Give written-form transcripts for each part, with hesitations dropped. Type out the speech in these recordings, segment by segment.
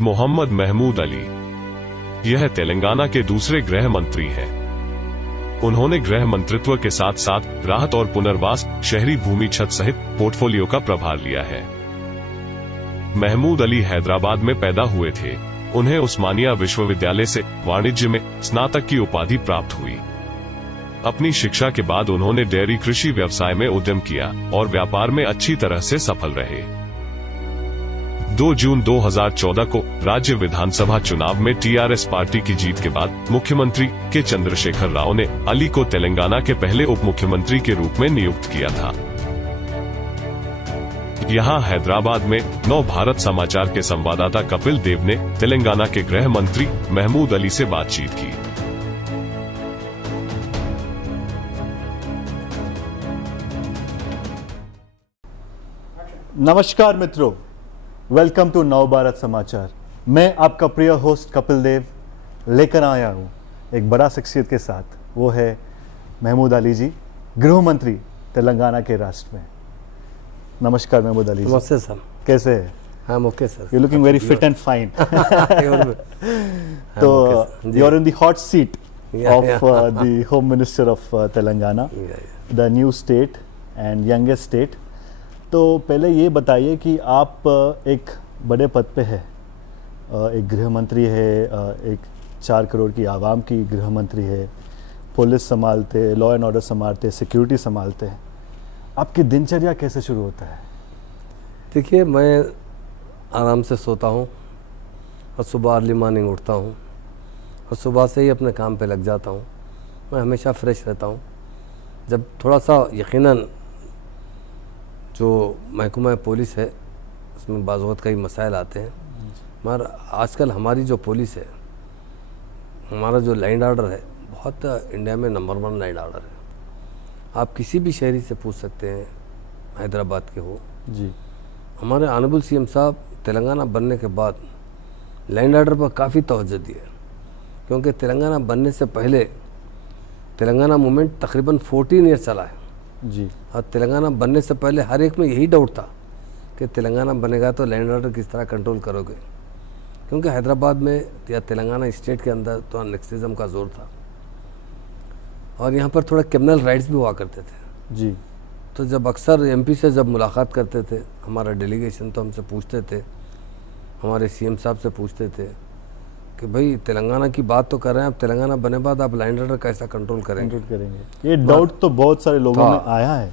मोहम्मद महमूद अली। यह तेलंगाना के दूसरे गृह मंत्री हैं। उन्होंने गृह मंत्रित्व के साथ साथ राहत और पुनर्वास, शहरी भूमि छत सहित पोर्टफोलियो का प्रभार लिया है। महमूद अली हैदराबाद में पैदा हुए थे। उन्हें उस्मानिया विश्वविद्यालय से वाणिज्य में स्नातक की उपाधि प्राप्त हुई। अपनी शिक्षा के बाद उन्होंने डेयरी कृषि व्यवसाय में उद्यम किया और व्यापार में अच्छी तरह से सफल रहे। 2 जून 2014 को राज्य विधानसभा चुनाव में टीआरएस पार्टी की जीत के बाद मुख्यमंत्री के चंद्रशेखर राव ने अली को तेलंगाना के पहले उप मुख्यमंत्री के रूप में नियुक्त किया था। यहाँ हैदराबाद में नव भारत समाचार के संवाददाता कपिल देव ने तेलंगाना के गृह मंत्री महमूद अली से बातचीत की। नमस्कार मित्रों, वेलकम टू नव भारत समाचार। मैं आपका प्रिय होस्ट कपिल देव लेकर आया हूँ एक बड़ा शख्सियत के साथ। वो है महमूद अली जी, गृह मंत्री तेलंगाना के राष्ट्र में। नमस्कार महमूद अली जी। नमस्ते सर, कैसे है? I'm okay sir. You're looking very fit and fine. So you're in the hot seat of the Home Minister of Telangana, the new state and youngest state. तो पहले ये बताइए कि आप एक बड़े पद पे है, एक गृह मंत्री है, एक 4 करोड़ की आवाम की गृह मंत्री है, पुलिस संभालते, लॉ एंड ऑर्डर संभालते, सिक्योरिटी संभालते हैं। आपकी दिनचर्या कैसे शुरू होता है? देखिए, मैं आराम से सोता हूँ और सुबह अर्ली मॉर्निंग उठता हूँ और सुबह से ही अपने काम पे लग जाता हूँ। मैं हमेशा फ्रेश रहता हूँ। जब थोड़ा सा यकीनन जो महकमा पुलिस है उसमें बाज़ वक़्त कई मसाइल आते हैं, मगर आजकल हमारी जो पुलिस है, हमारा जो लैंड ऑर्डर है, बहुत इंडिया में नंबर 1 लैंड ऑर्डर है। आप किसी भी शहरी से पूछ सकते हैं, हैदराबाद के हो जी। हमारे ऑनरेबल सीएम साहब तेलंगाना बनने के बाद लैंड ऑर्डर पर काफ़ी तवज्जो दी है, क्योंकि तेलंगाना बनने से पहले तेलंगाना मूवमेंट तकरीबन 14 ईयर चला है जी। और तेलंगाना बनने से पहले हर एक में यही डाउट था कि तेलंगाना बनेगा तो लैंड ऑर्डर किस तरह कंट्रोल करोगे, क्योंकि हैदराबाद में या तेलंगाना स्टेट के अंदर तो नेक्सलिज्म का जोर था और यहाँ पर थोड़ा क्रिमिनल राइट्स भी हुआ करते थे जी। तो जब अक्सर एमपी से जब मुलाकात करते थे हमारा डेलीगेशन, तो हमसे पूछते थे, हमारे सीएम साहब से पूछते थे कि भाई तेलंगाना की बात तो कर रहे हैं, अब तेलंगाना बने बाद आप लैंड ऑर्डर कैसा कंट्रोल करेंगे? ये डाउट तो बहुत सारे लोगों में आया है।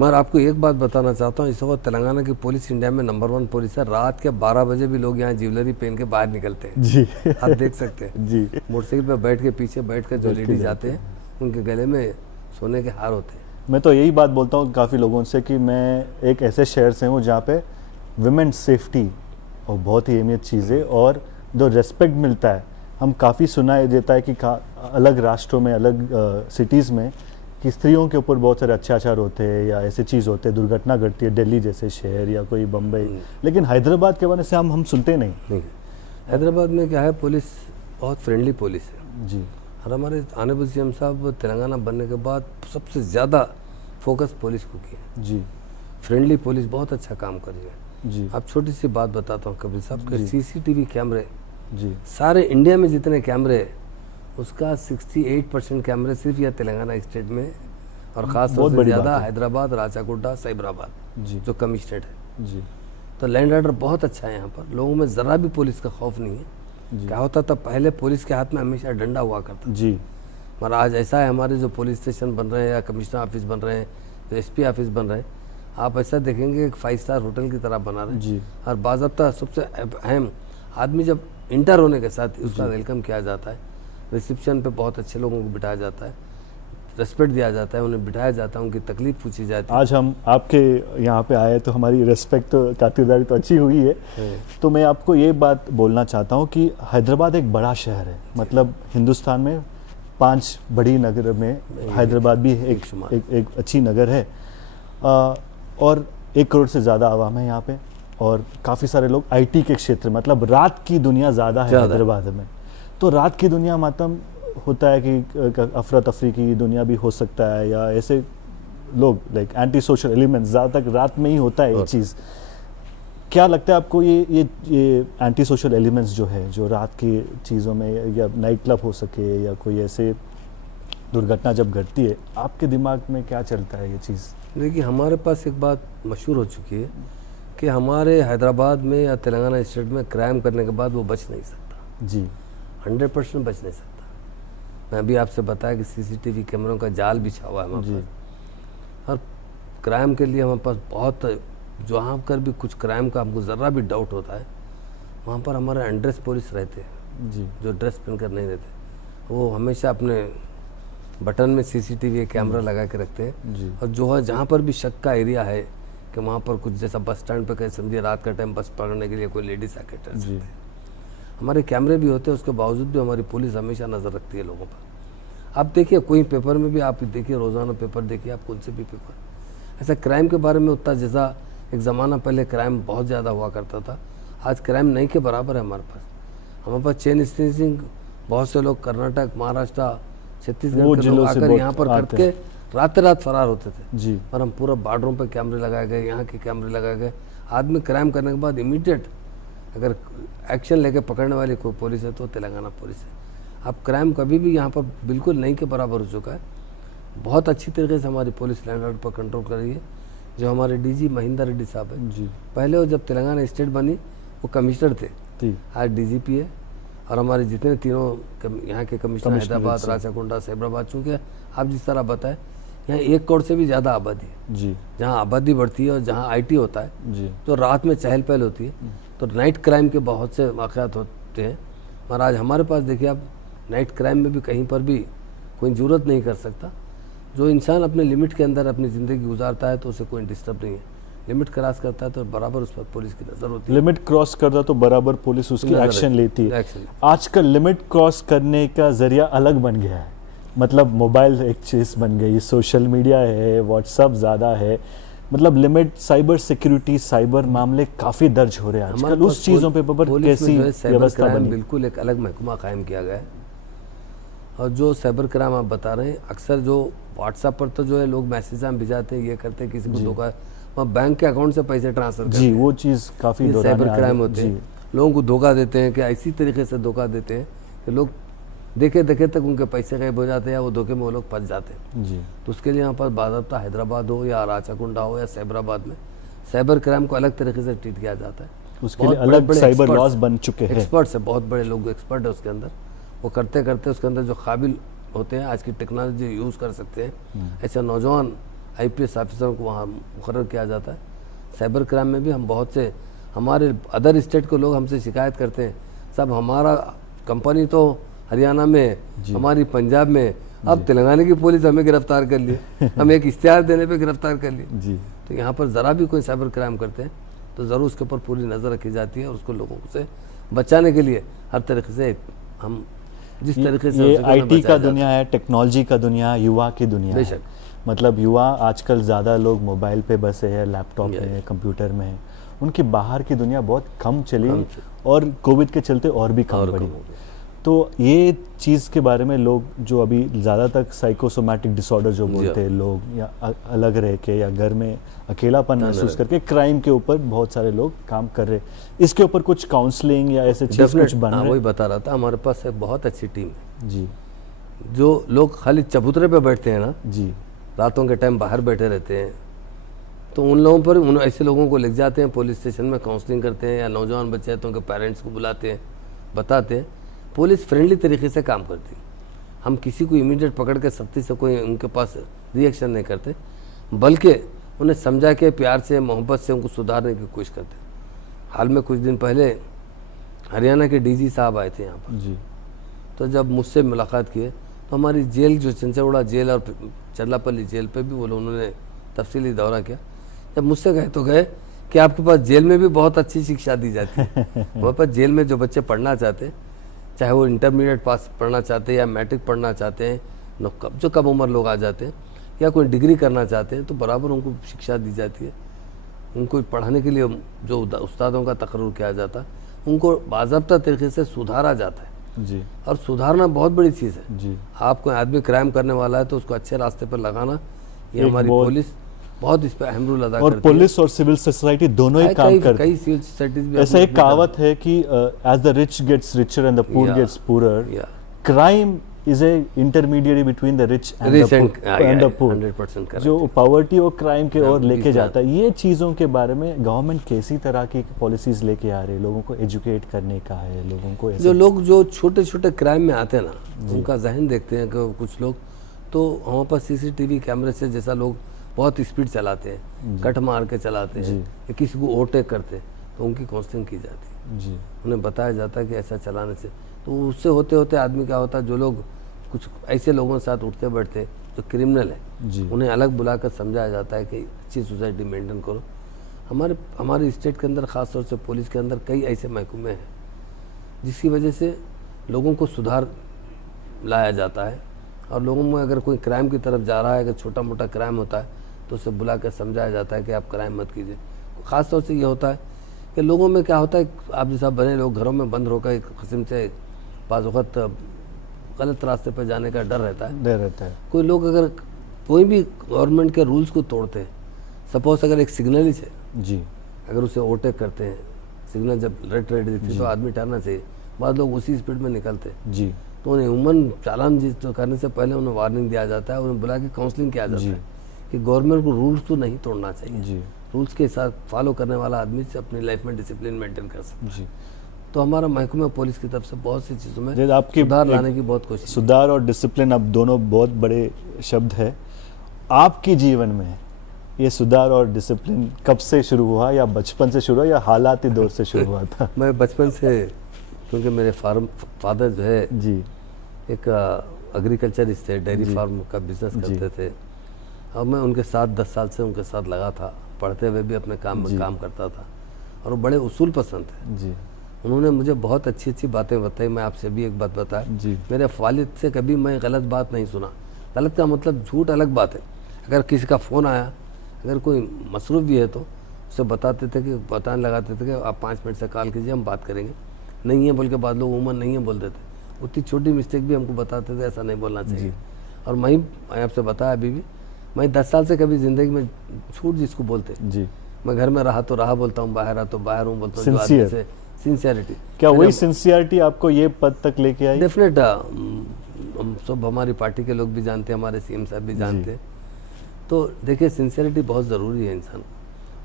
मगर आपको एक बात बताना चाहता हूँ, इस वक्त तेलंगाना की पुलिस इंडिया में नंबर 1 पुलिस है। रात के 12 बजे भी लोग यहाँ ज्वेलरी पहन के बाहर निकलते हैं जी। आप देख सकते हैं जी। मोटरसाइकिल पर बैठ के पीछे बैठ कर जो लेडीज जाते हैं उनके गले में सोने के हार होते हैं। मैं तो यही बात बोलता हूँ काफ़ी लोगों से कि मैं एक ऐसे शहर से हूँ जहाँ पे विमेन सेफ्टी और बहुत ही अहमियत चीज़ है और जो रेस्पेक्ट मिलता है, हम काफ़ी सुनाई देता है कि अलग राष्ट्रों में, अलग सिटीज़ में कि स्त्रियों के ऊपर बहुत सारे अत्याचार होते हैं या ऐसे चीज़ होते हैं, दुर्घटना घटती है दिल्ली जैसे शहर या कोई बम्बई, लेकिन हैदराबाद के बारे से हम सुनते नहीं। हैदराबाद में क्या है, पुलिस बहुत फ्रेंडली पुलिस है जी। और हमारे ऑनरेबल सीएम साहब तेलंगाना बनने के बाद सबसे ज़्यादा फोकस पुलिस को किया जी। फ्रेंडली पुलिस बहुत अच्छा काम कर रही है जी। अब छोटी सी बात बताता हूँ कपिल साहब के, सीसीटीवी कैमरे जी सारे इंडिया में जितने कैमरे उसका 68% कैमरे सिर्फ यह तेलंगाना स्टेट में और ख़ास तौर से ज़्यादा हैदराबाद, राचाकोटा, साइबराबाद जो कम स्टेट है जी। तो लैंड ऑर्डर बहुत अच्छा है यहाँ पर। लोगों में ज़रा भी पुलिस का खौफ नहीं है। क्या होता था पहले, पुलिस के हाथ में हमेशा डंडा हुआ करता जी। मगर आज ऐसा है, हमारे जो पुलिस स्टेशन बन रहे हैं या कमिश्नर ऑफिस बन रहे हैं, जो एसपी ऑफिस बन रहे हैं, आप ऐसा देखेंगे एक 5 स्टार होटल की तरह बना रहे हैं जी। और बाज़ाब्ता सबसे अहम आदमी जब इंटर होने के साथ उसका वेलकम किया जाता है, रिसेप्शन पे बहुत अच्छे लोगों को बिठाया जाता है, रेस्पेक्ट दिया जाता है, उन्हें बिठाया जाता है, उनकी तकलीफ पूछी जाती है। आज हम आपके यहाँ पे आए तो हमारी रेस्पेक्ट तो खातिरदारी तो अच्छी हुई है। तो मैं आपको ये बात बोलना चाहता हूँ कि हैदराबाद एक बड़ा शहर है, मतलब हिंदुस्तान में 5 बड़ी नगर में हैदराबाद भी एक अच्छी नगर है और 1 करोड़ से ज़्यादा आवाम है यहाँ पे और काफ़ी सारे लोग आईटी के क्षेत्र, मतलब रात की दुनिया ज़्यादा है हैदराबाद में। तो रात की दुनिया मतलब होता है कि अफरा तफरी की दुनिया भी हो सकता है या ऐसे लोग लाइक एंटी सोशल एलिमेंट्स ज़्यादातर रात में ही होता है ये चीज़। क्या लगता है आपको ये एंटी सोशल एलिमेंट्स जो है, जो रात की चीज़ों में या नाइट क्लब हो सके या कोई ऐसे दुर्घटना जब घटती है, आपके दिमाग में क्या चलता है ये चीज़? देखिए, हमारे पास एक बात मशहूर हो चुकी है कि हमारे हैदराबाद में या तेलंगाना स्टेट में क्राइम करने के बाद वो बच नहीं सकता जी 100% बच नहीं सकता। मैं अभी आपसे बताया कि सीसीटीवी कैमरों का जाल बिछा हुआ है हमारे पास, और क्राइम के लिए हमारे पास बहुत, जहाँ कर भी कुछ क्राइम का हमको ज़रा भी डाउट होता है वहाँ पर हमारे अनड्रेस पुलिस रहते हैं जी जो ड्रेस पहनकर नहीं रहते, वो हमेशा अपने बटन में सीसीटीवी कैमरा लगा के रखते हैं। जी और जो है जहाँ पर भी शक का एरिया है कि वहाँ पर कुछ जैसा बस स्टैंड पर कहीं समझिए रात का टाइम बस पकड़ने के लिए कोई लेडीज आके टच जी हमारे कैमरे भी होते हैं, उसके बावजूद भी हमारी पुलिस हमेशा नज़र रखती है लोगों पर। आप देखिए कोई पेपर में भी आप देखिए, रोज़ाना पेपर देखिए, आप कौन से भी पेपर, ऐसा क्राइम के बारे में उतना जैसा एक ज़माना पहले क्राइम बहुत ज़्यादा हुआ करता था, आज क्राइम नहीं के बराबर है हमारे पास चेन स्नैचिंग बहुत से लोग कर्नाटक, महाराष्ट्र, छत्तीसगढ़ वो के जिलों लोग से आकर बहुत यहाँ पर आते करके रात फरार होते थे। जी और हम पूरा बॉर्डरों पे कैमरे लगाए गए, यहाँ के कैमरे लगाए गए। आदमी क्राइम करने के बाद इमीडिएट अगर एक्शन लेके पकड़ने वाली कोई पुलिस है तो तेलंगाना पुलिस है। अब क्राइम कभी भी यहाँ पर बिल्कुल नहीं के बराबर हो चुका है। बहुत अच्छी तरीके से हमारी पुलिस लैंड ऑर्डर पर कंट्रोल कर रही है। जो हमारे डीजी महिंदर रेड्डी साहब है, जी पहले वो जब तेलंगाना स्टेट बनी वो कमिश्नर थे, ठीक आज डीजीपी है। और हमारे जितने तीनों यहाँ के कमिश्नर हैदराबाद, राचाकोंडा, सैबराबाद, चूँकि आप जिस तरह बताएं यहाँ 1 करोड़ से भी ज़्यादा आबादी है। जी जहाँ आबादी बढ़ती है और जहाँ आईटी होता है, जी तो रात में चहल पहल होती है, तो नाइट क्राइम के बहुत से वाक़यात होते हैं। और आज हमारे पास देखिए आप नाइट क्राइम में भी कहीं पर भी कोई ज़रूरत नहीं कर सकता। जो इंसान अपने लिमिट के अंदर अपनी ज़िंदगी गुजारता है तो उसे कोई डिस्टर्ब नहीं है। लिमिट क्रॉस करता है तो बराबर उस पर पुलिस की नज़र होती है। लिमिट क्रॉस करता तो बराबर पुलिस उसकी नजर एक्शन लेती है। एक्शन। आजकल लिमिट क्रॉस करने का जरिया अलग बन गया है, मतलब मोबाइल एक चीज़ बन गई, सोशल मीडिया है, व्हाट्सअप ज़्यादा है, मतलब लिमिट, साइबर सिक्योरिटी, साइबर मामले काफ़ी दर्ज हो रहे हैं हमारे आजकल। पास उस चीज़ों पे पर पुलिस में कैसी जो है साइबर व्यवस्था क्राइम बनी? बिल्कुल एक अलग महकमा कायम किया गया है। और जो साइबर क्राइम आप बता रहे हैं, अक्सर जो व्हाट्सएप पर तो जो है लोग मैसेज हम भिजाते हैं, ये करते हैं, किसी को धोखा, वहाँ बैंक के अकाउंट से पैसे ट्रांसफर करते जी हैं। वो चीज़ काफ़ी ये दौरान साइबर क्राइम होते हैं, लोगों को धोखा देते हैं कि इसी तरीके से धोखा देते हैं कि लोग देखे देखे तक उनके पैसे गायब हो जाते हैं या वो धोखे में वो लोग फंस जाते हैं। जी तो उसके लिए यहाँ पर बाज़ाब्ता हैदराबाद हो या राचाकुंडा हो या सैबराबाद में साइबर क्राइम को अलग तरीके से ट्रीट किया जाता है। उसके लिए अलग साइबर लॉज बन चुके हैं। एक्सपर्ट्स है, बहुत बड़े लोग एक्सपर्ट है उसके अंदर। वो करते करते उसके अंदर जो काबिल होते हैं, आज की टेक्नोलॉजी यूज़ कर सकते हैं, ऐसे नौजवान IPS ऑफिसरों को वहाँ मुकर्रर किया जाता है। साइबर क्राइम में भी हम बहुत से, हमारे अदर स्टेट के लोग हमसे शिकायत करते हैं, सब हमारा कंपनी तो हरियाणा में, हमारी पंजाब में, अब तेलंगाना की पुलिस हमें गिरफ्तार कर लिए, हम एक इश्तिहार देने पे गिरफ्तार कर लिए। जी तो यहाँ पर ज़रा भी कोई साइबर क्राइम करते हैं तो ज़रूर उसके ऊपर पूरी नज़र रखी जाती है और उसको लोगों से बचाने के लिए हर तरीके से हम जिस तरीके से ये हो सके उन्हें IT का बचाया जाता दुनिया है, टेक्नोलॉजी का दुनिया, युवा की दुनिया है। बेशक। मतलब युवा आजकल ज़्यादा लोग मोबाइल पे बसे हैं, लैपटॉप में है, कंप्यूटर में है, उनकी बाहर की दुनिया बहुत कम चली और कोविड के चलते और भी कम पड़ी। तो ये चीज़ के बारे में लोग जो अभी ज़्यादातर साइकोसोमैटिक डिसऑर्डर जो बोलते हैं लोग, या अलग रह के या घर में अकेलापन महसूस करके क्राइम के ऊपर बहुत सारे लोग काम कर रहे हैं। इसके ऊपर कुछ काउंसलिंग या ऐसे चीज़ कुछ बन रहे? वही बता रहा था, हमारे पास एक बहुत अच्छी टीम है। जी जो लोग खाली चबूतरे पे बैठते हैं ना, जी रातों के टाइम बाहर बैठे रहते हैं, तो उन लोगों पर, उन ऐसे लोगों को ले जाते हैं पुलिस स्टेशन में, काउंसलिंग करते हैं, या नौजवान बच्चे हैं तो उनके पेरेंट्स को बुलाते हैं, बताते हैं। पुलिस फ्रेंडली तरीके से काम करती है। हम किसी को इमीडिएट पकड़ के सख्ती से कोई उनके पास रिएक्शन नहीं करते, बल्कि उन्हें समझा के प्यार से, मोहब्बत से उनको सुधारने की कोशिश करते हैं। हाल में कुछ दिन पहले हरियाणा के DG साहब आए थे यहाँ पर। जी तो जब मुझसे मुलाकात किए तो हमारी जेल, जो चंचौड़ा जेल और चरलापल्ली जेल पे भी वो लोग उन्होंने तफसीली दौरा किया। जब मुझसे गए तो गए कि आपके पास जेल में भी बहुत अच्छी शिक्षा दी जाती है। वहाँ पर जेल में जो बच्चे पढ़ना चाहते हैं, चाहे वो इंटरमीडिएट पास पढ़ना चाहते हैं या मैट्रिक पढ़ना चाहते हैं, जो कम उम्र लोग आ जाते हैं, या कोई डिग्री करना चाहते हैं, तो बराबर उनको शिक्षा दी जाती है। उनको पढ़ाने के लिए जो उस्तादों का तकर्रुर किया जाता है, उनको बाज़ाब्ता तरीके से सुधारा जाता है। जी और सुधारना बहुत बड़ी चीज़ है। जी आप कोई आदमी क्राइम करने वाला है तो उसको अच्छे रास्ते पर लगाना, ये एक हमारी बहुत पुलिस बहुत इस पर अहम रोल अदा और करती है। पुलिस और सिविल सोसाइटी दोनों ही काम करते कई हैं। सिविल सोसाइटीज भी ऐसा एक कहावत है कि as the rich gets richer and the poor Yeah. Gets poorer, या crime is a intermediate between the rich and the poor, 100% correct. जो पॉवर्टी और क्राइम के और लेके इसमें- जाता है। ये चीज़ों के बारे में गवर्नमेंट कैसी तरह की पॉलिसीज लेके आ रही है? लोगों को एजुकेट करने का है, लोगों को जो लोग जो छोटे छोटे क्राइम में आते हैं ना, उनका जहन देखते हैं कि कुछ लोग तो वहाँ पर सीसीटीवी कैमरे से जैसा लोग बहुत स्पीड चलाते हैं, कट मार के चलाते हैं या किसी को ओवरटेक करते हैं, तो उनकी काउंसलिंग की जाती है। जी उन्हें बताया जाता है कि ऐसा चलाने से, तो उससे होते होते आदमी क्या होता है, जो लोग कुछ ऐसे लोगों के साथ उठते बैठते जो क्रिमिनल है, जी उन्हें अलग बुलाकर समझाया जाता है कि अच्छी सोसाइटी मेंटेन करो। हमारे स्टेट के अंदर, ख़ासतौर से पुलिस के अंदर कई ऐसे महकमे हैं जिसकी वजह से लोगों को सुधार लाया जाता है, और लोगों में अगर कोई क्राइम की तरफ जा रहा है, अगर छोटा मोटा क्राइम होता है तो उसे बुला कर समझाया जाता है कि आप क्राइम मत कीजिए। ख़ासतौर से ये होता है कि लोगों में क्या होता है, आप जैसा बने लोग घरों में बंद होकर एक किस्म से बाज़ वक़्त गलत रास्ते पर जाने का डर रहता है। डर रहता है। कोई लोग अगर कोई भी गवर्नमेंट के रूल्स को तोड़ते हैं, सपोज अगर एक सिग्नलिस्ट है, जी अगर उसे ओवरटेक करते हैं, सिग्नल जब रेड दिखती है तो आदमी टरना चाहिए, बाद लोग उसी स्पीड में निकलते हैं, जी तो उन्हें उमन चालान तो करने से पहले उन्हें वार्निंग दिया जाता है, उन्हें बुला के काउंसलिंग किया जाता है कि गवर्नमेंट को रूल्स तो नहीं तोड़ना चाहिए, जी रूल्स के साथ फॉलो करने वाला आदमी से अपनी लाइफ में डिसिप्लिन मेंटेन कर सकता है। जी। तो हमारा महकमा पुलिस की तरफ से बहुत सी चीज़ों में जैसे आपकी सुधार एक लाने की बहुत कोशिश है। सुधार और डिसिप्लिन अब दोनों बहुत बड़े शब्द है। आपके जीवन में ये सुधार और डिसिप्लिन कब से शुरू हुआ, या बचपन से शुरू हुआ, या हालाती दौर से शुरू हुआ था? मैं बचपन से, क्योंकि मेरे फादर जो है जी एक एग्रीकल्चरिस्ट थे, डेयरी फार्म का बिजनेस करते थे, और मैं उनके साथ 10 साल से उनके साथ लगा था, पढ़ते हुए भी अपने काम में काम करता था, और वो बड़े उसूल पसंद थे। जी उन्होंने मुझे बहुत अच्छी अच्छी बातें बताई। मैं आपसे भी एक बात बताया, जी मेरे वालिद से कभी मैं गलत बात नहीं सुना। गलत का मतलब झूठ अलग बात है। अगर किसी का फ़ोन आया, अगर कोई मसरूफ़ भी है तो उसे बताते थे कि बताने लगाते थे कि आप 5 मिनट से कॉल कीजिए, हम बात करेंगे। नहीं है बोल के बाद लोग उमर नहीं है बोल देते। उतनी छोटी मिस्टेक भी हमको बताते थे, ऐसा नहीं बोलना चाहिए। और मैं आपसे बताया अभी भी, मैं 10 साल से कभी ज़िंदगी में झूठ जिसको बोलते, जी। मैं घर में रहा तो रहा बोलता हूँ, बाहर रहा तो बाहर हूँ बोलता हूँ। जो Sincere। आदमी से सिंसियरिटी, क्या वही सिंसियरिटी आपको ये पद तक लेके आई? डेफिनेट, हम सब, हमारी पार्टी के लोग भी जानते हैं, हमारे सीएम साहब भी जानते हैं। तो देखिए, सिंसियरिटी बहुत ज़रूरी है इंसान,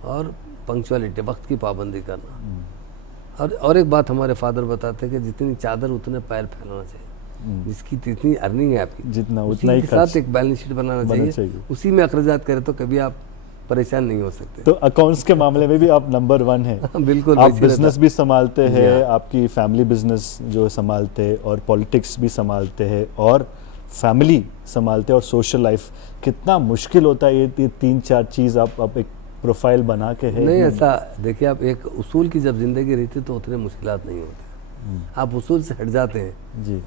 और पंक्चुअलिटी, वक्त की पाबंदी करना। और एक बात हमारे फादर बताते हैं कि जितनी चादर उतने पैर फैलाना चाहिए, जिसकी जितनी अर्निंग है आपकी, जितना उसी उतना ही के खर्च साथ एक बैलेंस शीट बनाना चाहिए। उसी में अखराजात करें तो कभी आप परेशान नहीं हो सकते। तो अकाउंट्स के मामले में भी आप नंबर 1 हैं। बिल्कुल, आप वैसे बिजनेस भी संभालते हैं, जी हाँ। आपकी फैमिली बिजनेस जो संभालते हैं, और पॉलिटिक्स भी संभालते हैं, और फैमिली संभालते हैं, और सोशल लाइफ। कितना मुश्किल होता है ये 3-4 चीज़ आप एक प्रोफाइल बना के है। नहीं, ऐसा देखिए, आप एक उसूल की जब जिंदगी रहती तो उतने मुश्किलात नहीं होते। आप उसूल से हट जाते हैं जी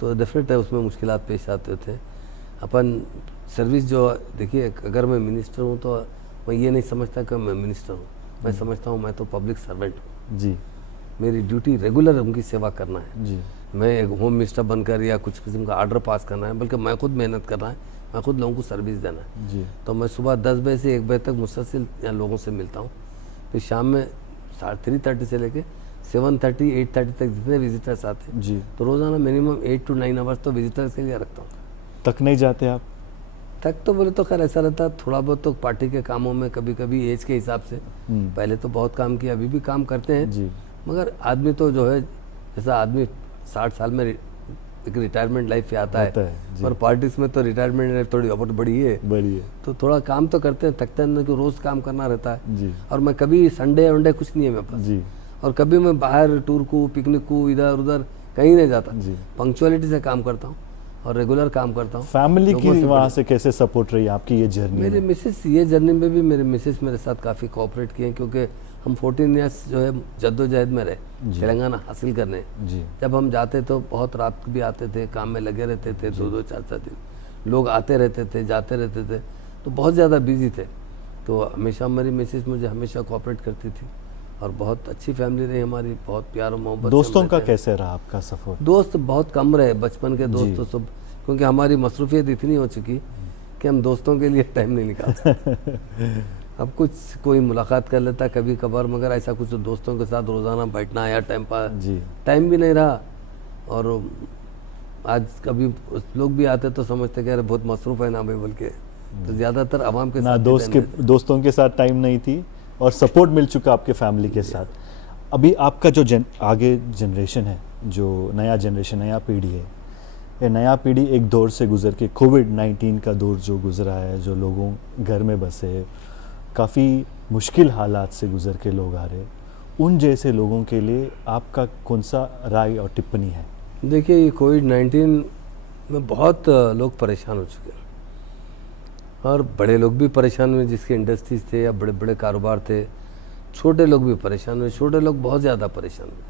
तो डेफिनेट है उसमें मुश्किलात पेश आते थे। अपन सर्विस जो, देखिए, अगर मैं मिनिस्टर हूँ तो मैं ये नहीं समझता कि मैं मिनिस्टर हूँ, मैं समझता हूँ मैं तो पब्लिक सर्वेंट हूँ। जी मेरी ड्यूटी रेगुलर उनकी सेवा करना है। जी मैं एक होम मिनिस्टर बनकर या कुछ किस्म का आर्डर पास करना है, बल्कि मैं खुद मेहनत करना है, मैं खुद लोगों को सर्विस देना है। जी तो मैं सुबह 10 बजे से 1 बजे तक मुसलसिल यहाँ लोगों से मिलता हूँ। फिर शाम में 3:30 से लेके 7:30, 8:30 तक जितने विजिटर्स आते हैं, जी। तो रोज़ाना मिनिमम 8 to 9 आवर्स तो विजिटर्स के लिए रखता हूँ। तक नहीं जाते आप? तक तो बोले तो खैर ऐसा रहता है, थोड़ा बहुत तो पार्टी के कामों में कभी कभी एज के हिसाब से, पहले तो बहुत काम किया, अभी भी काम करते हैं जी। मगर आदमी तो जो है, जैसा आदमी 60 साल में एक रिटायरमेंट लाइफ पे आता है, जी। पर पार्टीज में तो रिटायरमेंट लाइफ थोड़ी बहुत बड़ी है, बढ़िया। तो थोड़ा काम तो करते हैं, थकते हैं कि रोज़ काम करना रहता है। जी और मैं कभी संडे वनडे कुछ नहीं है मेरे पास, जी और कभी मैं बाहर टूर को, पिकनिक को, इधर उधर कहीं नहीं जाता। जी। पंक्चुअलिटी से काम करता हूँ और रेगुलर काम करता हूँ। फैमिली की लोगों से वहाँ से कैसे सपोर्ट रही आपकी ये जर्नी मेरे में? मिसेस, ये जर्नी में भी मेरे मिसेस मेरे साथ काफ़ी कोऑपरेट किए, क्योंकि हम 14 ईयर्स जो है जद्दोजहद में रहे तेलंगाना हासिल करने। जी जब हम जाते तो बहुत रात को भी आते थे, काम में लगे रहते थे, 2-2, 4-4 दिन लोग आते रहते थे, जाते रहते थे, तो बहुत ज़्यादा बिजी थे। तो हमेशा मेरी मिसेस मुझे हमेशा कोऑपरेट करती थी, और बहुत अच्छी फैमिली रही हमारी, बहुत प्यार और मोहब्बत से दोस्तों हम का रहते हैं। कैसे रहा आपका सफर? दोस्त बहुत कम रहे, बचपन के दोस्त तो सब, क्योंकि हमारी मसरूफियत इतनी हो चुकी कि हम दोस्तों के लिए टाइम नहीं निकाल सकते। अब कुछ कोई मुलाकात कर लेता है कभी कभार, मगर ऐसा कुछ दोस्तों के साथ रोज़ाना बैठना या टाइम भी नहीं रहा। और आज कभी लोग भी आते तो समझते कि अरे बहुत मसरूफ़ है ना भाई, बोल के। तो ज़्यादातर आवाम के ना साथ दोस्तों के साथ टाइम नहीं थी और सपोर्ट मिल चुका आपके फैमिली के साथ। अभी आपका जो आगे जनरेशन है, जो नया जनरेशन, नया पीढ़ी है, ये नया पीढ़ी एक दौर से गुजर के कोविड-19 का दौर जो गुजरा है, जो लोगों घर में बसे, काफ़ी मुश्किल हालात से गुजर के लोग आ रहे, उन जैसे लोगों के लिए आपका कौन सा राय और टिप्पणी है? देखिए, ये कोविड-19 में बहुत लोग परेशान हो चुके हैं और बड़े लोग भी परेशान हुए जिसके इंडस्ट्रीज थे या बड़े बड़े कारोबार थे। छोटे लोग भी परेशान हुए, छोटे लोग बहुत ज़्यादा परेशान हुए,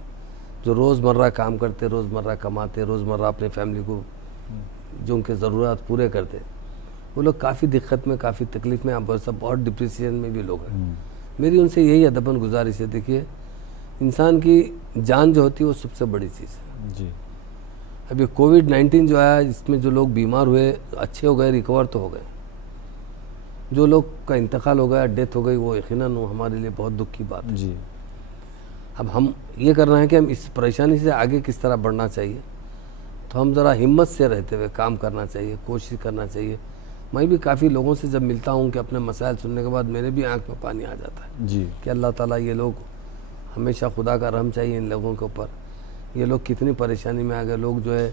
जो रोज़मर्रा काम करते, रोज़मर्रा कमाते, रोज़मर्रा अपनी फैमिली को जो उनके ज़रूरत पूरे करते, वो लोग काफ़ी दिक्कत में, काफ़ी तकलीफ़ में, अब सब बहुत डिप्रेशन में भी लोग हैं। मेरी उनसे यही अदबन गुजारिश है, देखिए इंसान की जान जो होती है वो सबसे बड़ी चीज़ है जी। अभी कोविड-19 जो आया, इसमें जो लोग बीमार हुए, अच्छे हो गए, रिकवर तो हो गए। जो लोग का इंतकाल हो गया, डेथ हो गई, वो यकीनन हमारे लिए बहुत दुख की बात है जी। अब हम ये करना है कि हम इस परेशानी से आगे किस तरह बढ़ना चाहिए, तो हम ज़रा हिम्मत से रहते हुए काम करना चाहिए, कोशिश करना चाहिए। मैं भी काफ़ी लोगों से जब मिलता हूँ कि अपने मसाइल सुनने के बाद मेरे भी आंख में पानी आ जाता है जी। कि अल्लाह ताला, ये लोग हमेशा खुदा का रहम चाहिए इन लोगों के ऊपर। ये लोग कितनी परेशानी में आ गए। लोग जो है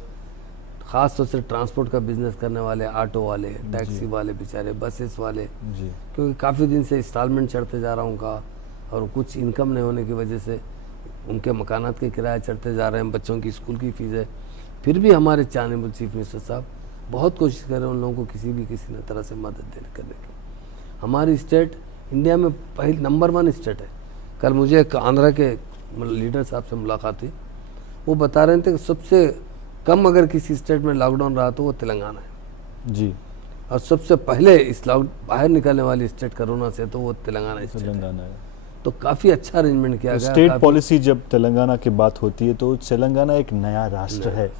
ख़ास तौर से ट्रांसपोर्ट का बिज़नेस करने वाले, ऑटो वाले, टैक्सी वाले, बेचारे बसेस वाले, जी। क्योंकि काफ़ी दिन से इंस्टॉलमेंट चढ़ते जा रहा हूँ उनका, और कुछ इनकम नहीं होने की वजह से उनके मकानात के किराए चढ़ते जा रहे हैं, बच्चों की स्कूल की फ़ीस है। फिर भी हमारे चाहने चीफ मिनिस्टर साहब बहुत कोशिश कर रहे हैं उन लोगों को किसी न तरह से मदद करने की। हमारी स्टेट इंडिया में पहले नंबर 1 स्टेट है। कल मुझे एक आंध्रा के लीडर साहब से मुलाकात हुई, वो बता रहे थे कि सबसे कम अगर किसी स्टेट में लॉकडाउन रहा तो वो तेलंगाना है जी, और सबसे पहले इस बाहर निकलने वाली स्टेट कोरोना से तो वो तेलंगाना है। तो काफ़ी अच्छा अरेंजमेंट किया गया। स्टेट पॉलिसी जब तेलंगाना की बात होती है तो तेलंगाना एक नया राष्ट्र है,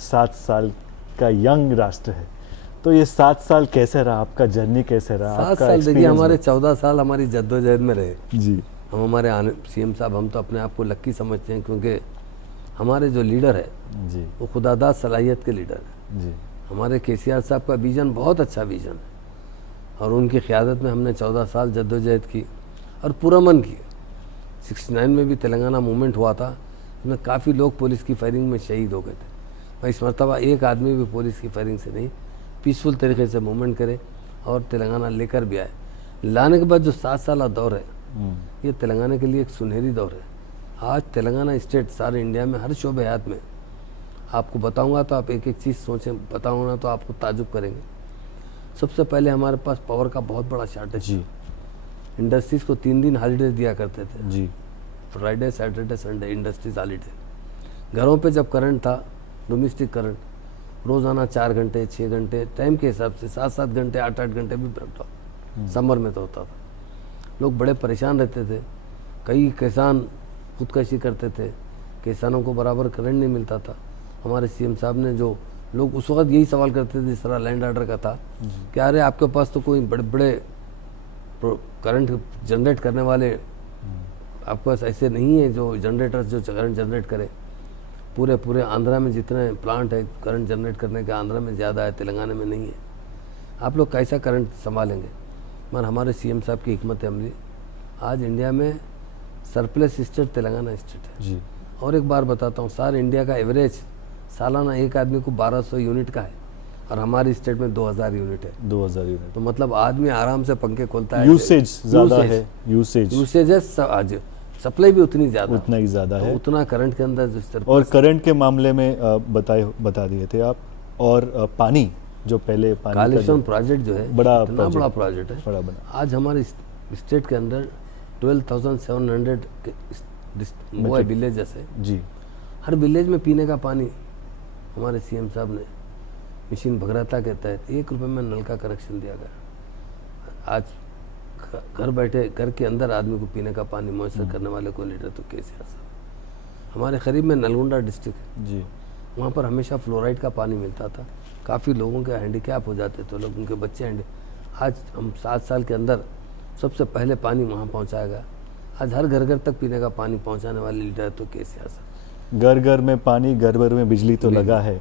7 साल का यंग राष्ट्र है। तो ये 7 साल कैसे रहा, आपका जर्नी कैसे रहा? 7 साल देखिए, हमारे 14 साल हमारी जद्दोजहद में रहे जी। हम हमारे सीएम साहब, हम तो अपने आप को लक्की समझते हैं क्योंकि हमारे जो लीडर है जी, वो खुदादाद सलाहियत के लीडर है जी। हमारे केसीआर साहब का विज़न बहुत अच्छा विज़न है, और उनकी क़यादत में हमने 14 साल जद्दोजहद की और पुरअमन की। 69 में भी तेलंगाना मूवमेंट हुआ था, इसमें काफ़ी लोग पुलिस की फायरिंग में शहीद हो गए थे। मैं इस मरतबा एक आदमी भी पुलिस की फायरिंग से नहीं, पीसफुल तरीके से मूवमेंट करे और तेलंगाना लेकर भी आए। लाने के बाद जो 7 साल दौर है, ये तेलंगाना के लिए एक सुनहरी दौर है। आज तेलंगाना स्टेट सारे इंडिया में हर शोबे हयात में, आपको बताऊंगा तो आप एक एक चीज़ सोचें, बताऊंगा तो आपको ताजुब करेंगे। सबसे पहले हमारे पास पावर का बहुत बड़ा शॉर्टेज जी। इंडस्ट्रीज़ को 3 दिन हॉलीडेज दिया करते थे जी, Friday, Saturday, Sunday industries holiday. घरों पे जब करंट था, डोमेस्टिक करंट, रोज़ाना 4 घंटे 6 घंटे टाइम के हिसाब से 7-7 घंटे 8-8 घंटे भी ब्रेकडाउन समर में तो होता था। लोग बड़े परेशान रहते थे, कई किसान खुदकशी करते थे, किसानों को बराबर करंट नहीं मिलता था। हमारे सीएम साहब ने, जो लोग उस वक्त यही सवाल करते थे जिस तरह लैंड ऑर्डर का था कि अरे आपके पास तो कोई बड़े बड़े करंट जनरेट करने वाले आपके पास ऐसे नहीं है जो जनरेटर्स जो करंट जनरेट करे। पूरे आंध्रा में जितने प्लांट है करंट जनरेट करने के, आंध्रा में ज़्यादा है, तेलंगाना में नहीं है। आप लोग कैसा करंट संभालेंगे? मगर हमारे सीएम साहब की हिकमत अमली, आज इंडिया में सरप्लस स्टेट तेलंगाना स्टेट है जी। और एक बार बताता हूँ, सारे इंडिया का एवरेज सालाना एक आदमी को 1200 यूनिट का है, और हमारी स्टेट में 2000 यूनिट है। 2000 यूनिट, तो मतलब आदमी आराम से पंखे खोलता है। यूसेज ज़्यादा है, यूसेज है, आज सप्लाई भी उतनी ज़्यादा, उतना ही ज़्यादा है, उतना करंट के अंदर जो और करंट के मामले में बता दिए थे आप। और पानी, जो पहले पानी कालेश्वरम प्रोजेक्ट जो है, बड़ा प्रोजेक्ट है, आज हमारे स्टेट के अंदर 12,700 वो है विलेजेस है जी। हर विलेज में पीने का पानी हमारे सीएम साहब ने मिशन भगीरथा के तहत 1 रुपये में नल का कनेक्शन दिया गया। आज घर बैठे घर के अंदर आदमी को पीने का पानी मुयसर करने वाले को लीडर तो केसीआर साहब। हमारे करीब में नलगोंडा डिस्ट्रिक्ट है जी, वहाँ पर हमेशा फ्लोराइड का पानी मिलता था, काफ़ी लोगों के हैंडीकैप हो जाते थे लोग, उनके बच्चे आज हम 7 साल के अंदर सबसे पहले पानी वहाँ पहुँचाया गया। आज हर घर घर तक पीने का पानी पहुँचाने वाले लीडर तो केसीआर साहब। घर घर में पानी, घर घर में बिजली तो लगा है।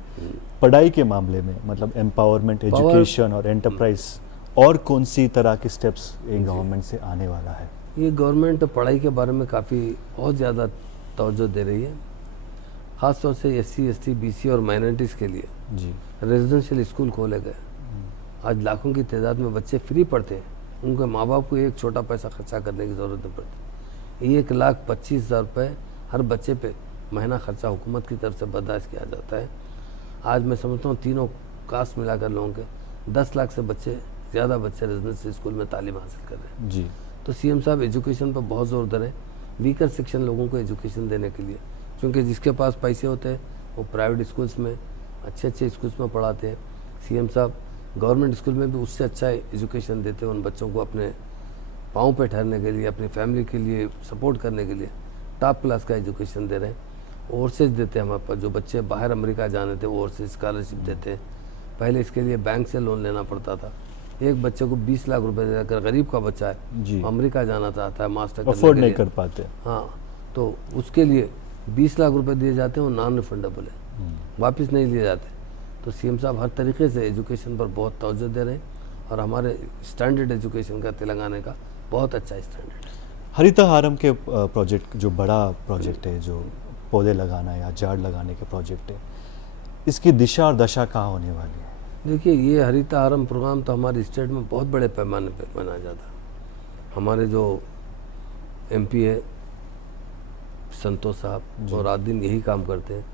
पढ़ाई के मामले में मतलब एम्पावरमेंट, एजुकेशन और एंटरप्राइज, और कौन सी तरह के स्टेप्स एक गवर्नमेंट से आने वाला है? ये गवर्नमेंट पढ़ाई के बारे में काफ़ी बहुत ज़्यादा तवज्जो दे रही है। ख़ासतौर से SC, ST, BC और माइनॉरिटीज़ के लिए जी, रेजिडेंशियल स्कूल खोले गए। आज लाखों की तादाद में बच्चे फ्री पढ़ते हैं, उनके माँ बाप को एक छोटा पैसा खर्चा करने की ज़रूरत नहीं पड़ती। 1,25,000 रुपये हर बच्चे पे महीना खर्चा हुकूमत की तरफ से बर्दाश्त किया जाता है। आज मैं समझता हूँ तीनों कास्ट मिलाकर लोगों के 10 लाख से ज़्यादा बच्चे रेजिडेंशियल स्कूल में तालीम हासिल कर रहे हैं। जी, तो CM साहब एजुकेशन पर बहुत ज़ोर दे रहे हैं, वीकर सेक्शन लोगों को एजुकेशन देने के लिए, क्योंकि जिसके पास पैसे होते हैं वो प्राइवेट स्कूल्स में अच्छे स्कूल्स में पढ़ाते हैं। CM साहब गवर्नमेंट स्कूल में भी उससे अच्छा एजुकेशन देते हैं उन बच्चों को, अपने पाँव पे ठहरने के लिए, अपनी फैमिली के लिए सपोर्ट करने के लिए टॉप क्लास का एजुकेशन दे रहे हैं। ओवरसीज देते हैं हमारे पास, जो बच्चे बाहर अमेरिका जाने थे वो ओवरसीज स्कॉलरशिप देते हैं। पहले इसके लिए बैंक से लोन लेना पड़ता था, एक बच्चे को 20 लाख रुपए देकर, गरीब का बच्चा है जी, अमेरिका जाना चाहता है मास्टर करने अफोर्ड के नहीं लिए, कर पाते। हाँ, तो उसके लिए 20 लाख रुपए दिए जाते हैं, वो नॉन रिफंडेबल है, वापस नहीं लिए जाते। तो CM साहब हर तरीके से एजुकेशन पर बहुत तवज्जो दे रहे हैं और हमारे स्टैंडर्ड एजुकेशन का तेलंगाना का बहुत अच्छा स्टैंडर्ड है। हरितहारम के प्रोजेक्ट, जो बड़ा प्रोजेक्ट है, जो पौधे लगाना या झाड़ लगाने के प्रोजेक्ट है, इसकी दिशा और दशा कहाँ होने वाली है? देखिए, ये हरितहारम प्रोग्राम तो हमारे स्टेट में बहुत बड़े पैमाने पे मनाया जाता है। हमारे जो MP है संतोष साहब, वो रात दिन यही काम करते हैं,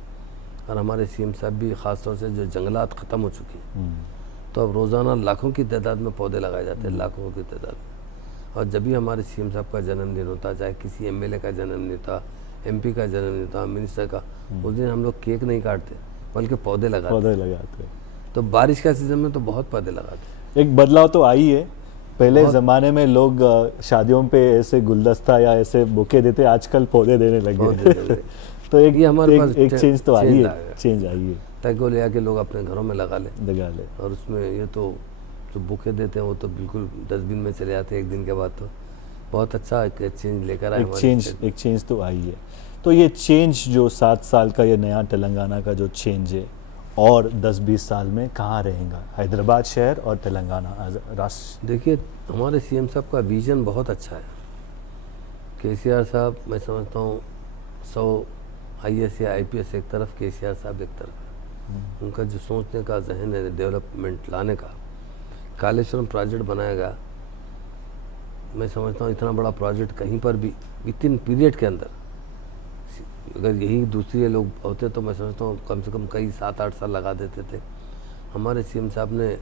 और हमारे CM साहब भी ख़ास तौर से जो जंगलात ख़त्म हो चुकी हैं, तो अब रोज़ाना लाखों की तादाद में पौधे लगाए जाते हैं, लाखों की तादाद में। और जब भी हमारे CM साहब का जन्मदिन होता, चाहे किसी MLA का जन्मदिन होता, MP का जन्मदिन होता, मिनिस्टर का, उस दिन हम लोग केक नहीं काटते बल्कि पौधे लगाते हैं। तो बारिश का सीज़न में तो बहुत पौधे लगाते हैं। एक बदलाव तो आई है। पहले ज़माने में लोग शादियों पे ऐसे गुलदस्ता या ऐसे बुके देते, आजकल पौधे देने लगे। तो एक चेंज तो आई है, चेंज आई है, ताकि ले आके लोग अपने घरों में लगा ले। और उसमें ये तो जो बुके देते हैं वो तो बिल्कुल डस्टबिन में चले जाते हैं एक दिन के बाद। तो बहुत अच्छा एक चेंज लेकर आए, एक चेंज तो आई है। तो ये चेंज जो 7 साल का ये नया तेलंगाना का जो चेंज है, और 10-20 साल में कहाँ रहेगा हैदराबाद शहर और तेलंगाना राष्ट्र? देखिए, हमारे CM साहब का विजन बहुत अच्छा है। केसीआर साहब, मैं समझता हूँ 100 IAS या IPS एक तरफ, केसीआर साहब एक तरफ। उनका जो सोचने का जहन है डेवलपमेंट लाने का, कालेश्वरम प्रोजेक्ट बनाया गया, मैं समझता हूँ इतना बड़ा प्रोजेक्ट कहीं पर भी विद इन पीरियड के अंदर, अगर यही दूसरे लोग होते तो मैं समझता हूँ कम से कम कई 7-8 साल लगा देते थे। हमारे CM साहब ने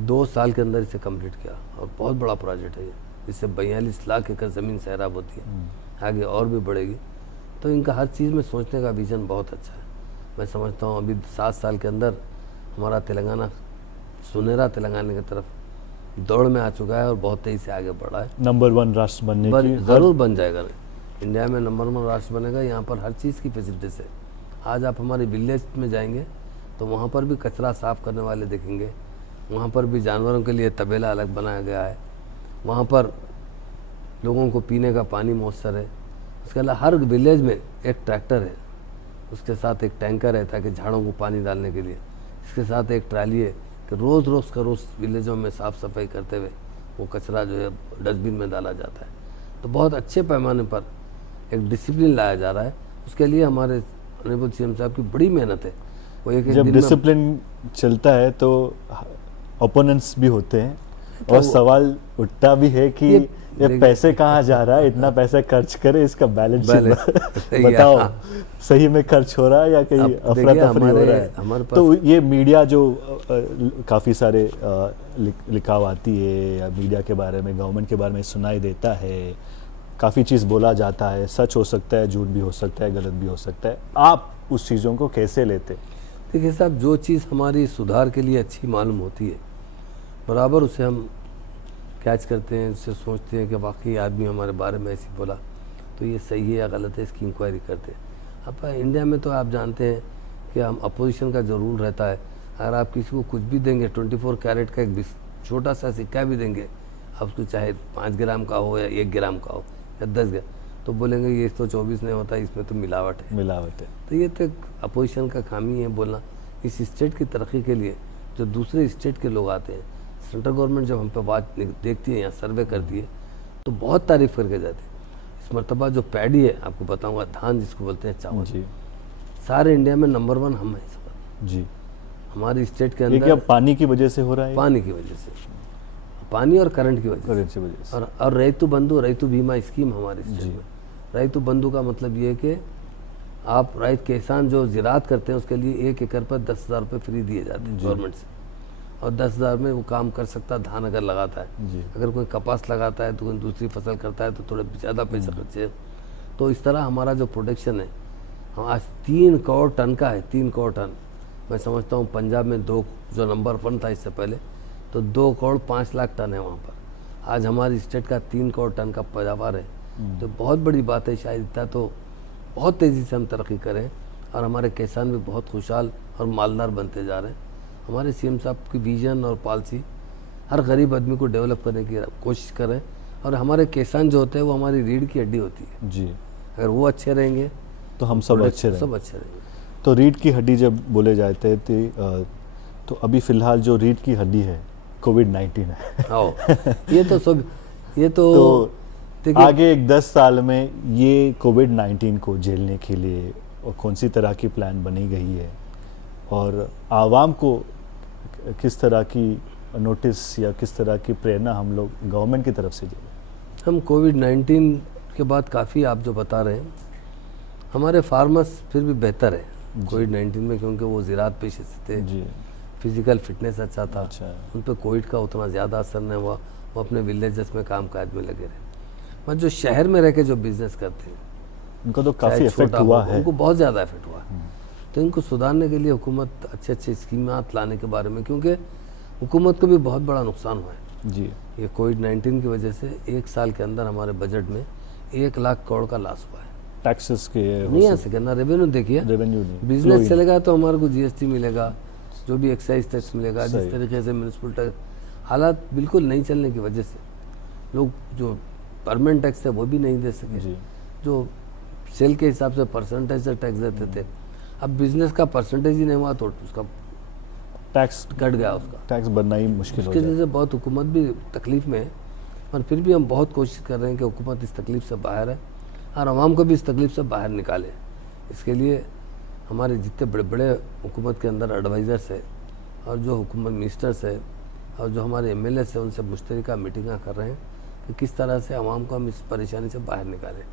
2 साल के अंदर इसे कंप्लीट किया, और बहुत बड़ा प्रोजेक्ट है ये, जिससे 42 लाख एकड़ ज़मीन सैराब होती है, आगे और भी बढ़ेगी। तो इनका हर चीज़ में सोचने का विज़न बहुत अच्छा है। मैं समझता हूँ अभी 7 साल के अंदर हमारा तेलंगाना सुनहरा तेलंगाना की तरफ दौड़ में आ चुका है और बहुत तेज़ी से आगे बढ़ा है। नंबर 1 राष्ट्र बनने की ज़रूर बन जाएगा, इंडिया में नंबर 1 राष्ट्र बनेगा। यहाँ पर हर चीज़ की फैसिलिटीज़ है। आज आप हमारे विलेज में जाएंगे तो वहाँ पर भी कचरा साफ़ करने वाले देखेंगे, वहाँ पर भी जानवरों के लिए तबेला अलग बनाया गया है, वहाँ पर लोगों को पीने का पानी मौसर है। उसके अलावा हर विलेज में एक ट्रैक्टर है, उसके साथ एक टैंकर है ताकि झाड़ों को पानी डालने के लिए, इसके साथ एक ट्राली है कि रोज़ विलेजों में साफ़ सफाई करते हुए वो कचरा जो है डस्टबिन में डाला जाता है। तो बहुत अच्छे पैमाने पर एक डिसिप्लिन लाया जा रहा है। उसके लिए हमारे ऑनरेबल CM साहब की बड़ी मेहनत है। वो जब डिसिप्लिन चलता है तो ओपोनेंट्स भी होते हैं, और सवाल उठता भी है कि ये पैसे कहाँ जा रहा है, इतना पैसे खर्च करे, इसका बैलेंस बताओ, सही में खर्च हो रहा है या कहीं अफरा तफरी हो रहा है? तो ये मीडिया जो काफ़ी सारे लिखाव आती है, या मीडिया के बारे में, गवर्नमेंट के बारे में सुनाई देता है, काफ़ी चीज़ बोला जाता है, सच हो सकता है, झूठ भी हो सकता है, गलत भी हो सकता है। आप उस चीज़ों को कैसे लेते? देखिए साहब, जो चीज़ हमारी सुधार के लिए अच्छी मालूम होती है, बराबर उसे हम कैच करते हैं, उससे सोचते हैं कि वाकई आदमी हमारे बारे में ऐसी बोला तो ये सही है या गलत है, इसकी इंक्वायरी करते हैं। अब इंडिया में तो आप जानते हैं कि हम अपोजिशन का जो रूल रहता है, अगर आप किसी को कुछ भी देंगे 24 कैरेट का एक छोटा सा सिक्का भी देंगे, आप उसको चाहे 5 ग्राम का हो या 1 ग्राम का हो या 10 ग्राम, तो बोलेंगे ये तो 24 नहीं होता, इसमें तो मिलावट है। मिलावट है। तो ये तो अपोजिशन का खामी है बोलना। इस स्टेट की तरक्की के लिए जो दूसरे स्टेट के लोग आते हैं, सेंट्रल गवर्नमेंट जब हम पे बात देखती है, यहाँ सर्वे करती है, तो बहुत तारीफ करके जाती है। इस मरतबा जो पैडी है, आपको बताऊंगा, धान जिसको बोलते हैं चावल, जी सारे इंडिया में नंबर 1 हम हैं इस वक्त। जी। हमारी स्टेट के ये अंदर क्या पानी की वजह से हो रहा है? पानी की वजह से, पानी और करंट की वजह करंट की वजह से। से। और रैतु बंधु, रैतु बीमा स्कीम हमारे स्टेट जी। में। रैतु बंधु का मतलब ये है कि आप किसान जो ज़राअत करते हैं उसके लिए 1 एकड़ पर 10,000 रुपये फ्री दिए जाते हैं गवर्नमेंट से, और 10,000 में वो काम कर सकता है। धान अगर लगाता है, जी। अगर कोई कपास लगाता है तो कोई दूसरी फसल करता है तो थोड़े ज़्यादा पैसा खर्चे। तो इस तरह हमारा जो प्रोडक्शन है, हम आज 3 करोड़ टन का है, 3 करोड़ टन। मैं समझता हूँ पंजाब में 2 जो नंबर 1 था इससे पहले, तो 2 करोड़ 5 लाख टन है वहाँ पर। आज हमारी स्टेट का 3 करोड़ टन का पैदावार है, तो बहुत बड़ी बात है। शायद इतना तो बहुत तेज़ी से हम तरक्की करें और हमारे किसान भी बहुत खुशहाल और मालदार बनते जा रहे हैं। हमारे सीएम साहब की विजन और पॉलिसी हर गरीब आदमी को डेवलप करने की कोशिश करें, और हमारे किसान जो होते हैं वो हमारी रीढ़ की हड्डी होती है। जी। अगर वो अच्छे रहेंगे तो हम सब अच्छे रहेंगे। सब अच्छे रहेंगे। तो रीढ़ की हड्डी जब बोले जाते थे, तो अभी फिलहाल जो रीढ़ की हड्डी है कोविड-19 है। आओ, ये तो देखिए, आगे एक 10 साल में ये कोविड-19 को झेलने के लिए और कौन सी तरह की प्लान बनी गई है, और आवाम को किस तरह की नोटिस या किस तरह की प्रेरणा हम लोग गवर्नमेंट की तरफ से दें? हम कोविड-19 के बाद काफ़ी आप जो बता रहे हैं, हमारे फार्मर्स फिर भी बेहतर है कोविड-19 में, क्योंकि वो ज़राअत पेशे से थे जी। फिजिकल फिटनेस अच्छा था। अच्छा। उन पर कोविड का उतना ज़्यादा असर नहीं हुआ, वो अपने विलेजेस में काम काज में लगे रहे। मगर जो शहर में रह के जो बिजनेस करते हैं, उनको तो काफ़ी चाहे इफेक्ट छोटा हुआ हो, है। उनको बहुत ज़्यादा इफेक्ट हुआ है। तो इनको सुधारने के लिए हुकूमत अच्छे स्कीमात लाने के बारे में, क्योंकि हुकूमत को भी बहुत बड़ा नुकसान हुआ है जी। ये कोविड-19 की वजह से। 1 साल के अंदर हमारे बजट में 1 लाख करोड़ का लॉस हुआ है। टैक्सेस के नहीं आ सके ना, रेवेन्यू देखिए, रेवेन्यू नहीं, बिजनेस चलेगा तो हमारे को जीएसटी मिलेगा, जो भी एक्साइज टैक्स मिलेगा, सही। जिस तरीके से म्यूनसिपल टैक्स, हालात बिल्कुल नहीं चलने की वजह से लोग जो परमानेंट टैक्स है वो भी नहीं दे सके। जी। जो सेल के हिसाब से परसेंटेज से टैक्स देते थे, अब बिजनेस का परसेंटेज ही नहीं हुआ तो उसका टैक्स घट गया उसका। टैक्स भरना ही मुश्किल हो उसकी जाए। वजह से बहुत हुकूमत भी तकलीफ में है, और फिर भी हम बहुत कोशिश कर रहे हैं कि हुकूमत इस तकलीफ से बाहर है और आवाम को भी इस तकलीफ से बाहर निकाले। इसके लिए हमारे जितने बड़े बड़े हुकूमत के अंदर एडवाइज़र्स है और जो हुकूमत मिनिस्टर्स है और जो हमारे एमएलएस है, उनसे मुश्तरका मीटिंगां कर रहे हैं कि किस तरह से आवाम को हम इस परेशानी से बाहर निकालें।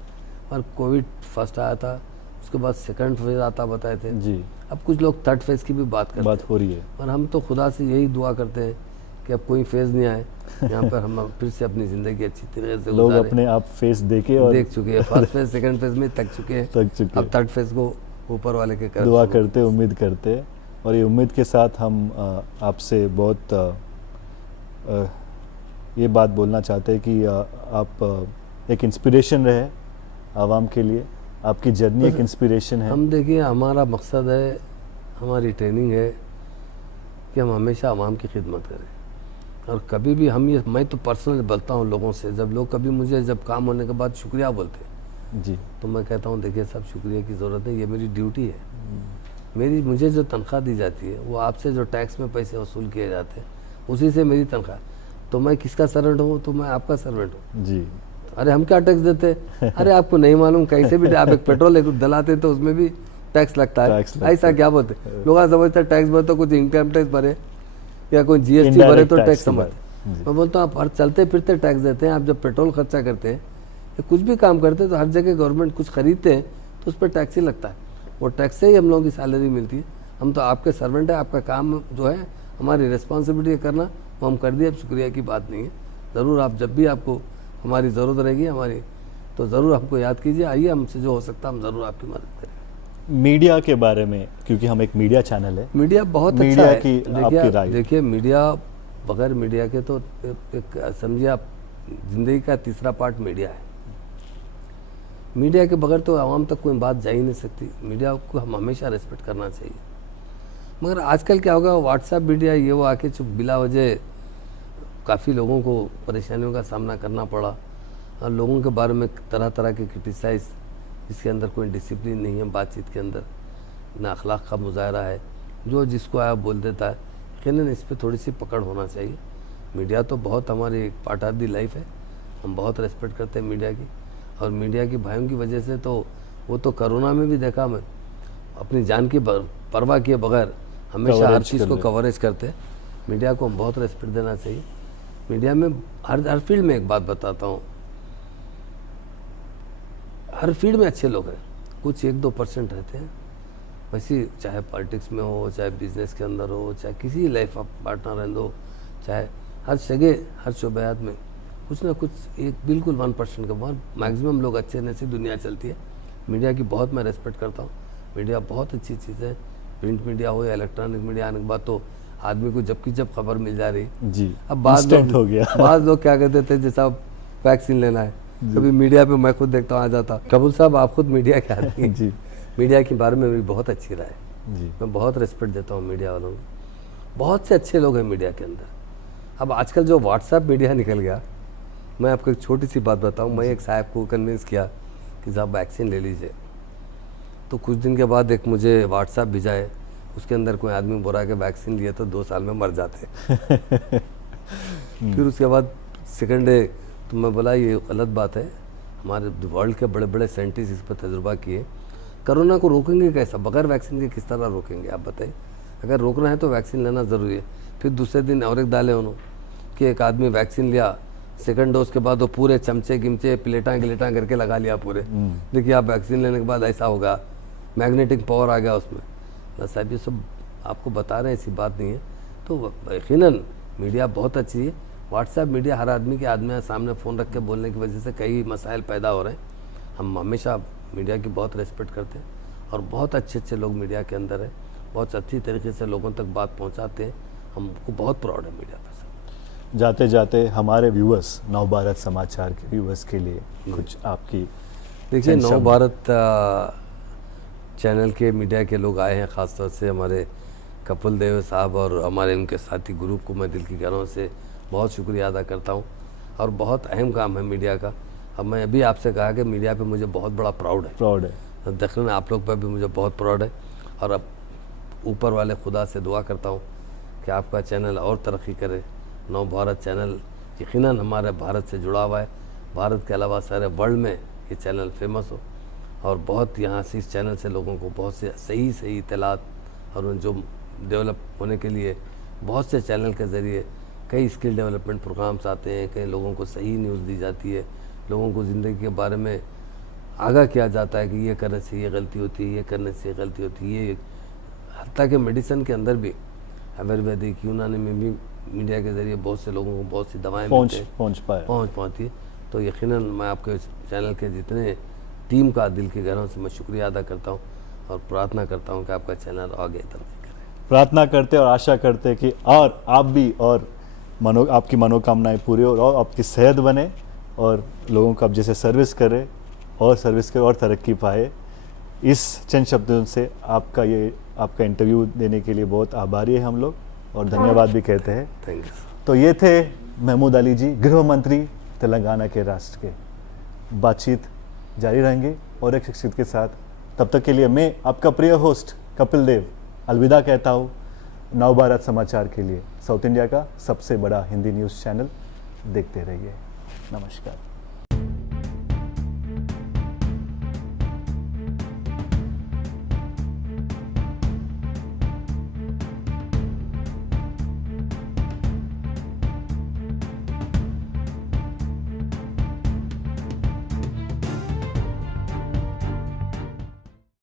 और कोविड फर्स्ट आया था, उसके बाद सेकंड फेज़ आता बताए थे जी। अब कुछ लोग थर्ड फेज़ की भी बात करते हैं, हो रही है। और हम तो खुदा से यही दुआ करते हैं कि अब कोई फेज़ नहीं आए यहाँ पर, हम फिर से अपनी ज़िंदगी अच्छी तरीके से लोग गुजारें। अपने आप फेस देखे और देख चुके हैं, फर्स्ट फेज़ सेकंड फेज़ में थक चुके हैं, अब थर्ड फेज़ को ऊपर वाले के कर दुआ करते, उम्मीद करते, और ये उम्मीद के साथ हम आपसे बहुत ये बात बोलना चाहते हैं कि आप एक इंस्पिरेशन रहे आवाम के लिए। आपकी जर्नी एक इंस्पिरेशन है। हम देखिए, हमारा मकसद है, हमारी ट्रेनिंग है कि हम हमेशा आवाम की खिदमत करें। और कभी भी हम ये, मैं तो पर्सनली बोलता हूँ लोगों से, जब लोग कभी मुझे जब काम होने के बाद शुक्रिया बोलते हैं जी, तो मैं कहता हूँ देखिए साहब, शुक्रिया की ज़रूरत है, ये मेरी ड्यूटी है। मुझे जो तनख्वाह दी जाती है वो आपसे जो टैक्स में पैसे वसूल किए जाते हैं उसी से मेरी तनख्वाह। तो मैं किसका सर्वेंट हूँ? तो मैं आपका सर्वेंट हूँ जी। अरे हम क्या टैक्स देते? अरे आपको नहीं मालूम, कैसे भी आप एक पेट्रोल डलाते तो उसमें भी टैक्स लगता है। ऐसा क्या बोलते लोग समझते टैक्स भरे तो कुछ इनकम टैक्स भरे या कोई जीएसटी भरे तो टैक्स समझते। मैं बोलता हूँ आप हर चलते फिरते टैक्स देते हैं। आप जब पेट्रोल खर्चा करते हैं या कुछ भी काम करते हैं तो हर जगह गवर्नमेंट कुछ खरीदते हैं तो उस पर टैक्स ही लगता है, वो टैक्स से ही हम लोगों की सैलरी मिलती है। हम तो आपके सर्वेंट है, आपका काम जो है, हमारी रिस्पॉन्सिबिलिटी करना, वो हम कर दिए। अब शुक्रिया की बात नहीं है। ज़रूर आप जब भी आपको हमारी ज़रूरत रहेगी हमारी, तो ज़रूर हमको याद कीजिए, आइए, हमसे जो हो सकता है हम ज़रूर आपकी मदद करेंगे। मीडिया के बारे में, क्योंकि हम एक मीडिया चैनल है, मीडिया बहुत मीडिया अच्छा है। की आपकी राय? देखिए मीडिया, बगैर मीडिया के तो एक समझिए आप, ज़िंदगी का तीसरा पार्ट मीडिया है। मीडिया के बगैर तो आवाम तक कोई बात जा ही नहीं सकती। मीडिया को हम हमेशा रेस्पेक्ट करना चाहिए। मगर आजकल क्या होगा, व्हाट्सएप मीडिया ये वो आके जो बिला वजह काफ़ी लोगों को परेशानियों का सामना करना पड़ा, और लोगों के बारे में तरह तरह के क्रिटिसाइज, इसके अंदर कोई डिसिप्लिन नहीं है बातचीत के अंदर, ना अखलाक का मुजाहरा है, जो जिसको आया बोल देता है। यकीनन इस पर थोड़ी सी पकड़ होना चाहिए। मीडिया तो बहुत हमारी एक पार्ट ऑफ दी लाइफ है, हम बहुत रेस्पेक्ट करते हैं मीडिया की, और मीडिया की भाइयों की वजह से तो वो तो कोरोना में भी देखा मैं, अपनी जान की परवाह किए बगैर हमेशा हर चीज़ को कवरेज करते हैं। मीडिया को हम बहुत रेस्पेक्ट देना चाहिए। मीडिया में हर फील्ड में, एक बात बताता हूँ, हर फील्ड में अच्छे लोग हैं, कुछ 1-2% रहते हैं वैसे, चाहे पॉलिटिक्स में हो, चाहे बिजनेस के अंदर हो, चाहे किसी लाइफ ऑफ पार्टनर रहने हो, चाहे हर जगह हर शोबयात में कुछ ना कुछ एक बिल्कुल 1% का, बहुत मैक्सिमम लोग अच्छे रहने से दुनिया चलती है। मीडिया की बहुत मैं रेस्पेक्ट करता हूँ। मीडिया बहुत अच्छी चीज़ है, प्रिंट मीडिया हो या इलेक्ट्रॉनिक मीडिया आने के बाद तो आदमी को जब खबर मिल जा रही जी। अब बाद हो गया। बाद लोग क्या कहते थे, जैसा वैक्सीन लेना है, कभी मीडिया पे मैं खुद देखता हूँ आ जाता। कबूल साहब, आप खुद मीडिया के आदमी हैं। जी। मीडिया के बारे में मेरी बहुत अच्छी राय जी। मैं बहुत रेस्पेक्ट देता हूँ मीडिया वालों को। बहुत से अच्छे लोग हैं मीडिया के अंदर। अब आजकल जो व्हाट्सएप मीडिया निकल गया, मैं आपको एक छोटी सी बात बताऊँ। मैं एक साहब को कन्विंस किया कि साहब वैक्सीन ले लीजिए, तो कुछ दिन के बाद एक मुझे व्हाट्सएप भिजाए, उसके अंदर कोई आदमी बोल रहा है कि वैक्सीन लिए तो 2 साल में मर जाते। फिर उसके बाद सेकंड डे तो मैं बोला ये गलत बात है, हमारे वर्ल्ड के बड़े बड़े साइंटिस्ट इस पर तजुर्बा किए, कोरोना को रोकेंगे कैसा, बगैर वैक्सीन के किस तरह रोकेंगे आप बताइए। अगर रोकना है तो वैक्सीन लेना ज़रूरी है। फिर दूसरे दिन और एक डाले उन्होंने कि एक आदमी वैक्सीन लिया, सेकंड डोज के बाद वो पूरे चमचे गिमचे प्लेटा गिलेटा करके लगा लिया पूरे। देखिए आप वैक्सीन लेने के बाद ऐसा होगा, मैग्नेटिक पावर आ गया उसमें। साहब ये सब आपको बता रहे हैं, ऐसी बात नहीं है। तो यकीनन मीडिया बहुत अच्छी है। व्हाट्सएप मीडिया हर आदमी के सामने फ़ोन रख के बोलने की वजह से कई मसाइल पैदा हो रहे हैं। हम हमेशा मीडिया की बहुत रेस्पेक्ट करते हैं, और बहुत अच्छे अच्छे लोग मीडिया के अंदर हैं, बहुत अच्छी तरीके से लोगों तक बात पहुंचाते हैं। हमको बहुत प्राउड है मीडिया पर। जाते जाते हमारे व्यूअर्स, नवभारत समाचार के व्यूअर्स के लिए कुछ आपकी, देखिए नवभारत चैनल के मीडिया के लोग आए हैं, ख़ासतौर से हमारे कपिल देव साहब और हमारे उनके साथी ग्रुप को मैं दिल की गहराइयों से बहुत शुक्रिया अदा करता हूं। और बहुत अहम काम है मीडिया का। अब मैं अभी आपसे कहा कि मीडिया पे मुझे बहुत बड़ा प्राउड है। दखन आप लोग पर भी मुझे बहुत प्राउड है, और अब ऊपर वाले खुदा से दुआ करता हूँ कि आपका चैनल और तरक्की करे। नवभारत चैनल यकीनन हमारे भारत से जुड़ा हुआ है, भारत के अलावा सारे वर्ल्ड में ये चैनल फेमस हो, और बहुत यहाँ से इस चैनल से लोगों को बहुत से सही इत्तलात, और उन जो डेवलप होने के लिए बहुत से चैनल के ज़रिए कई स्किल डेवलपमेंट प्रोग्राम्स आते हैं, कई लोगों को सही न्यूज़ दी जाती है, लोगों को ज़िंदगी के बारे में आगाह किया जाता है कि ये करने से ये गलती होती है, ये करने से ये गलती होती है। ये हत्ता के मेडिसिन के अंदर भी, आयुर्वेदिक यूनानी में भी मीडिया के ज़रिए बहुत से लोगों को बहुत सी दवाएँ पहुँच पाती है। तो यकीनन मैं आपके चैनल के जितने टीम का दिल की गहराइयों से मैं शुक्रिया अदा करता हूँ, और प्रार्थना करता हूँ कि आपका चैनल आगे तरक्की करे। प्रार्थना करते और आशा करते कि और आप भी, और आपकी मनोकामनाएं पूरी हो, और आपकी सेहत बने, और लोगों को आप जैसे सर्विस करे और तरक्की पाए। इस चंद शब्दों से आपका इंटरव्यू देने के लिए बहुत आभारी है हम लोग, और धन्यवाद भी कहते हैं। Thank you. तो ये थे महमूद अली जी, गृह मंत्री तेलंगाना के राष्ट्र के। बातचीत जारी रहेंगे और एक शख्सियत के साथ। तब तक के लिए मैं आपका प्रिय होस्ट कपिल देव अलविदा कहता हूँ। नवभारत समाचार के लिए साउथ इंडिया का सबसे बड़ा हिंदी न्यूज़ चैनल देखते रहिए। नमस्कार।